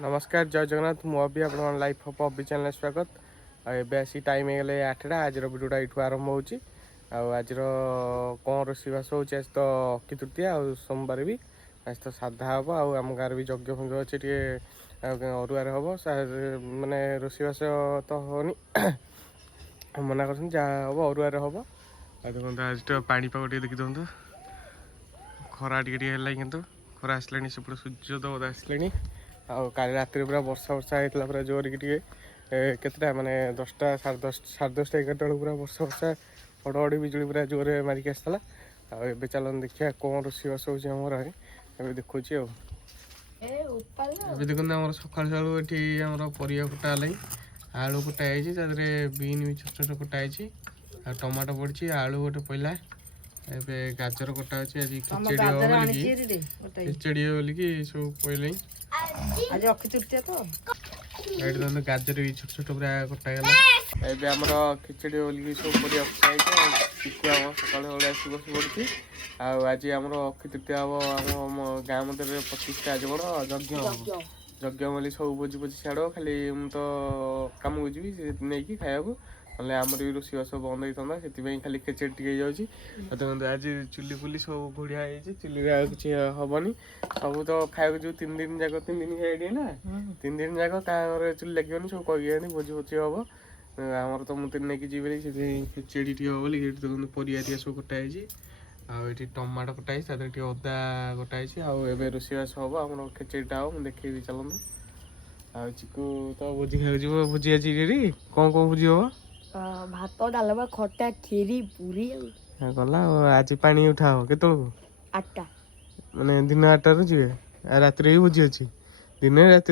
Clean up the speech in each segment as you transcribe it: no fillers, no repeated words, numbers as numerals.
नमस्कार जय जगन्नाथ मु अभी आप लाइफ अफ अभी चैनल स्वागत आसी टाइम हो 8टा आज भिडियोटा ये आरंभ हो आज कौन रोषेईबास हो आज तो अक्षय तृतीया आ सोमवार भी आज तो साधा हम आम गाँव भी यज्ञ फज्ञ अच्छे टे अरुआर हम मानने रोषेईबास तो होनी मना कर जहाँ हम अरुआर हम देखते आज तो पापाग टे देखी दिखाँ खरा टे कि खरा आसला सेपटे सूर्योदय आसले काली रात पूरा वर्षा वर्षा होता पूरा जोर कि केतटा माने 10टा 10:30 11टा बेलू पूरा वर्षा वर्षा हड़हड़ी बिजुली पूरा जोर मारिक आसला आए चलन देखिए कौन रोषेईबास होमर देखुची देखते आम सका ये परिया कटा आलू कटाई बीन भी छोट छोट कटाई टमाटो पड़ी आलू गोटे पहला एबे गाजर कटा आज खिचड़ी बोलिकी सब पहले आज अक्षय तृतीया तो ये गाजर भी छोट छोट पूरा कटागला एबे आमर खिचड़ी बोलिकी सब परिया कटा सकाल बस पड़ी आज आमर अक्षय तृतीया हम आम गाँ मध्य 25टा आज बड़ यज्ञ यज्ञ बोली सब भोजी भोजी छाड़ खाली मुझे तो कम को जी नहीं खाया ना आमर भी रोषेईबास बंद होता से खाली खेचेड़ी टे जाऊँगी देखते आज चुली फुली सब घोड़िया चुली किसी हेनी सब तो खाया जो 3 दिन जाक 3 दिन खाई ना 3 दिन जाक क्या चुली लगे सब कही भोजी भोजी हम आमर तो मुझे नहीं जी खेचेड़ी टे हम बोली देखते परिया टे सब कटाई आठी टमाटो कटाई टे अदा कटाई आए रोषेईबास हम आम खेचेड़ीटा हम देखे चलते आ चिकू तो भोजी खाई भोजी आज कौन कौन भोजी हम भात डालमा खटा खीरी पूरी गला आज पानी उठाओ के 8टा माने दिन 8टा रु जी रात भी भोजी अच्छी दिन रात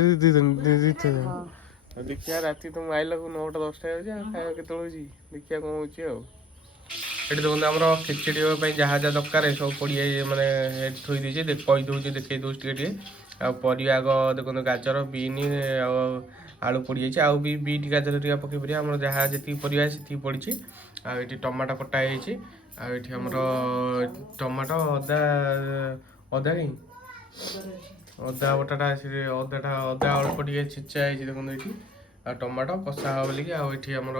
देखिया राति तुम आइल 9टा 10टा खाया के देखिया कौन हो देखते आम खिचड़ी जहाँ जहाँ दरकार सब पड़िया मानने थोई देचे कही दूसरी देखी दूसरी टे परिया आग देखते गाजर बीन आलू पड़ी जाए आउ भी बीट गाजर टी पकई पारे आम जहाँ जी परिया से पड़ी आठी टमाटो कटाई आमर टमाटो अदा अदा कहीं अदा बटाटा अदाटा अदा अल्प टे छेचा देखते ये आ टमाटो कषा हे बोलिकी आठी आमर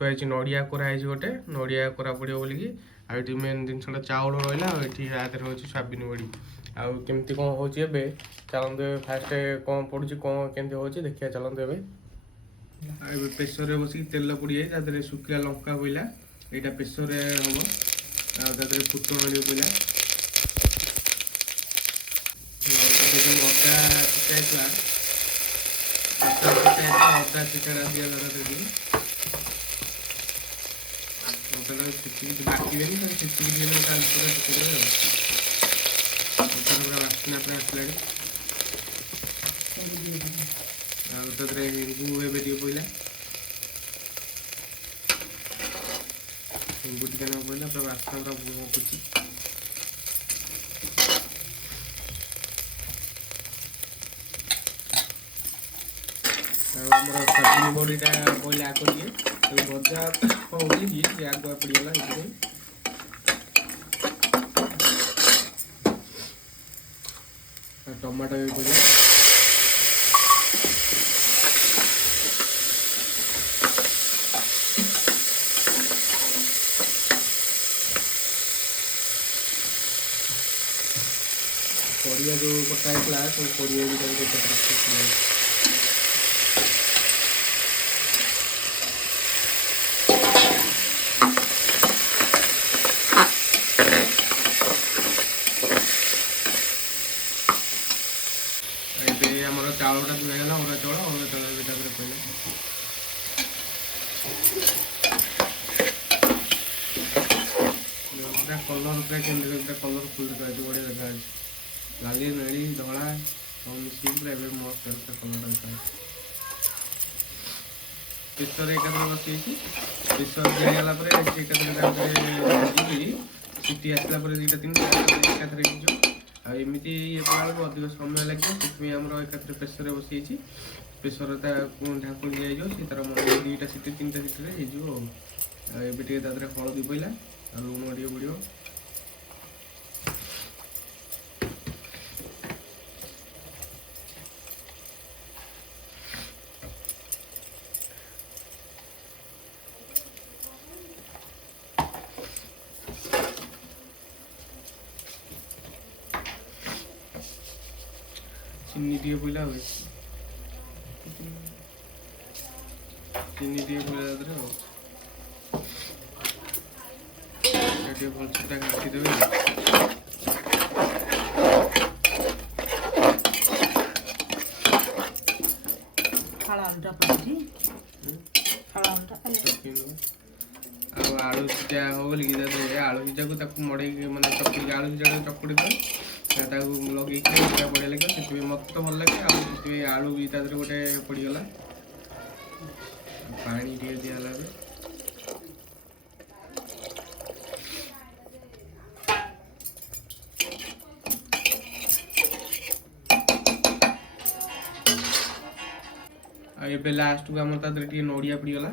थुआई नड़िया कोराई गोटे नड़िया कोरा पड़ो बोलिकी आठी मेन जिनसा चाउल रहा ये आदर हूँ सोयाबीन बड़ी आउ केमती कौन हो चलते फास्ट कौन पड़ू कौन केमती हो देखिए चलते ए प्रेसर बस तेल पड़ी जाए शुखला लंका पड़ा यहाँ प्रेसर हम आदर फुटण पड़ा अदा छिटा दिया बाकी बास्ना पूरा आसला हिंगू ए पड़ा हिंगू टे पड़ा पूरा बास्ना पूरा भुकुची सोयाबीन बड़ीटा पहले आग दिए भजा हो आग पड़गला टमाटो भी पड़ा परिया जो कटा सब परिया भी चाउलटा धुआगला अरुआ चाउल पहले पूरा कलर पूरा केमती कलरफुल देखा बढ़िया देखा नाली नेली धला सब मिसिक पूरा मस्त कलर देखा प्रेसर एक बसई प्रेसर दिगला सीटी आसला 2टा 3टा एमती ये कला अधिक समय लगे आम एक प्रेसर बसई प्रेसर ढाकुण दिया तार 2टा सीटी 3टा सीटी हो हलदी पड़ा लुण टे पड़ो ଚିନି ଟିକେ ପଇଲା ହୁଏ ଚିନି ଟିକେ ପଇଲା ତା ଦେହରେ ଆଉ ଟିକେ ଭଲସେ ପୁରା ଘାଣ୍ଟିଦେବେ। ଆଉ ଆଳୁ ସିଝା ହବ ବୋଲି ତା ଦେହରେ ଆଳୁ ସିଝାକୁ ତାକୁ ମଡ଼େଇକି ମାନେ ଚକୁଡ଼ିକି ଆଳୁ ସିଝାଟାକୁ ଚକୁଡ଼ି ଦେବେ ତାକୁ ଲଗେଇକି ଖାଇବା ବଢ଼ିଆ ଲାଗିବ। ସେଥିପାଇଁ ମୋତେ ତ ଭଲ ଲାଗେ ଆଉ ସେଥିପାଇଁ ଆଳୁ ବି ତା ଦେହରେ ଗୋଟେ ପଡ଼ିଗଲା। ପାଣି ଟିକେ ଦିଆହେଲା ଏବେ। ଆଉ ଏବେ ଲାଷ୍ଟକୁ ଆମର ତା ଦେହରେ ଟିକେ ନଡ଼ିଆ ପଡ଼ିଗଲା।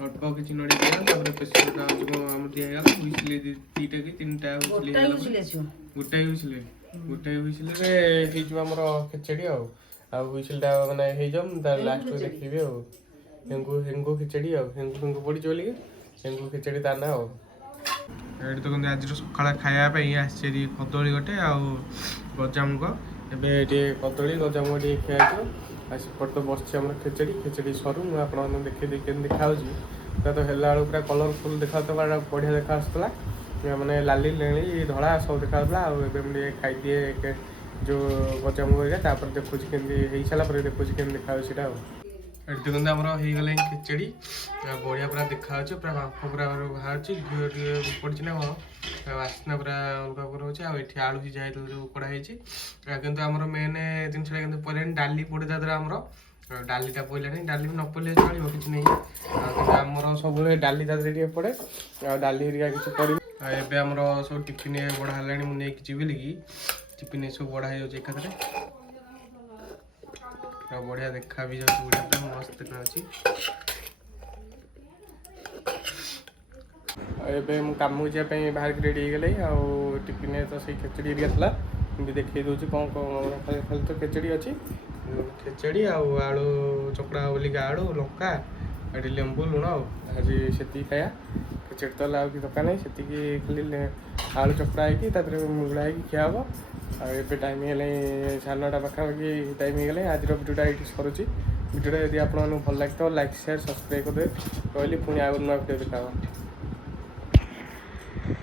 ଅଳ୍ପ କିଛି ନଡ଼ିଆ ଦିଆଗଲା ତାପରେ ପ୍ରେସରଟା ଆମର ଦିଆଗଲା ହୁଇସିଲ୍ ଦୁଇଟା କି ତିନିଟା ହୁଇସିଲ୍ ହେଇଗଲା। ଗୋଟାଏ ହୁଇସିଲ୍ରେ ହେଇଯିବ ଆମର ଖେଚେଡ଼ି ଆଉ ହୁଇସିଲ୍ଟା ମାନେ ହେଇଯାଉ ମୁଁ ତାର ଲାଷ୍ଟକୁ ଦେଖିବି ଆଉ ହେଙ୍ଗୁ ଖେଚେଡ଼ି ଆଉ ହେଙ୍ଗୁ ପଡ଼ିଛି ବୋଲିକି ହେଙ୍ଗୁ ଖେଚେଡ଼ି ତା ନା ଆଉ। ଏଇଠି ଦେଖନ୍ତୁ ଆଜିର ସକାଳ ଖାଇବା ପାଇଁ ଆସିଛି କଦଳୀ ଗୋଟେ ଆଉ ଗଜାମୁଗ। ଏବେ ଟିକେ କଦଳୀ ଗଜାମୁଗ ଟିକେ ଖିଆ ହେଇଯିବ ଆଉ ସେପଟେ ତ ବସିଛି ଆମର ଖେଚେଡ଼ି ସରୁ ମୁଁ ଆପଣମାନଙ୍କୁ ଦେଖେଇଦେଇ କେମିତି ଦେଖାହେଉଛି। ତା ତ ହେଲା ବେଳକୁ ପୁରା କଲରଫୁଲ୍ ଦେଖାଯାଉଥିଲା ବଢ଼ିଆ ଦେଖା ଆସୁଥିଲା ମାନେ ଲାଲି ନେଳି ଧଳା ସବୁ ଦେଖାଯାଉଥିଲା। ଆଉ ଏବେ ମୁଁ ଟିକେ ଖାଇଦିଏ ଯେଉଁ ଗଜାମୁଗ ହେରିକା ତାପରେ ଦେଖୁଛି କେମିତି ହେଇସାରିଲା ପରେ ଦେଖୁଛି କେମିତି ଦେଖାଯାଉଛି ସେଇଟା ଆଉ। ଏଠି ଦେଖନ୍ତୁ ଆମର ହେଇଗଲାଣି ଖେଚେଡ଼ି ବଢ଼ିଆ ପୁରା ଦେଖାଯାଉଛି ପୁରା ବାମ୍ଫ ପୁରା ବାହାରୁଛି ଘିଅ ଟିକେ ପଡ଼ିଛି ନା କ'ଣ ବାସ୍ନା ପୁରା ଅଲଗା ପ୍ରକାର ହେଉଛି। ଆଉ ଏଠି ଆଳୁ ସିଝା ହେଇଥିଲା ଯେଉଁ ପୋଡ଼ା ହେଇଛି କିନ୍ତୁ ଆମର ମେନ୍ ଜିନିଷଟା କିନ୍ତୁ ପଡ଼ିଲାଣି ଡାଲି ପଡ଼େ ତା ଦେହରେ ଆମର ଡାଲିଟା ପଡ଼ିଲାଣି ଡାଲି ବି ନ ପଡ଼ିଲେ ଚଳିବ କିଛି ନାହିଁ କିନ୍ତୁ ଆମର ସବୁବେଳେ ଡାଲି ତା ଦେହରେ ଟିକେ ପଡ଼େ ଆଉ ଡାଲି ହେରିକା କିଛି ପଡ଼ିନି। ଆଉ ଏବେ ଆମର ସବୁ ଟିଫିନ୍ ବଢ଼ା ହେଲାଣି ମୁଁ ନେଇକି ଯିବି ବୋଲିକି ଟିଫିନ୍ ସବୁ ବଢ଼ା ହେଇଯାଉଛି ଏକାଥରେ ଆଉ ବଢ଼ିଆ ଦେଖା ବି ଯାଉଛି ବଢ଼ିଆ ପୁରା ମସ୍ତ ଦେଖାଯାଉଛି। ଆଉ ଏବେ ମୁଁ କାମକୁ ଯିବା ପାଇଁ ବାହାରିକି ରେଡ଼ି ହେଇଗଲି ଆଉ ଟିଫିନ୍ରେ ତ ସେଇ ଖେଚେଡ଼ି ହେରିକା ଥିଲା ଏମିତି ଦେଖେଇ ଦେଉଛି କ'ଣ ଖାଲି ତ ଖେଚେଡ଼ି ଅଛି ଖେଚେଡ଼ି ଆଉ ଆଳୁ ଚକଡ଼ା ବୋଲିକି ଆଳୁ ଲଙ୍କା ଏଠି ଲେମ୍ବୁ ଲୁଣ ଆଉ ଆଜି ସେତିକି ଖାଇବା ଖେଚେଡ଼ି ତ ଆଉ କିଛି ଦରକାର ନାହିଁ ସେତିକି ଖାଲି ଆଳୁ ଚକଡ଼ା ହେଇକି ତା ଦେହରେ ମୁଗୁଳା ହେଇକି ଖିଆ ହେବ। ଆଉ ଏବେ ଟାଇମ୍ ହେଲାଣି 9:30 ପାଖାପାଖି ଟାଇମ୍ ହେଇଗଲାଣି। ଆଜିର ଭିଡ଼ିଓଟା ଏଇଠି ସରୁଛି। ଭିଡ଼ିଓଟା ଯଦି ଆପଣମାନଙ୍କୁ ଭଲ ଲାଗିଥିବ ଲାଇକ୍ ସେୟାର ସବସ୍କ୍ରାଇବ୍ କରିଦେବେ। କହିଲି ପୁଣି ଆଉ ନୂଆ ଭିଡ଼ିଓ ଦେଖା ହେବ।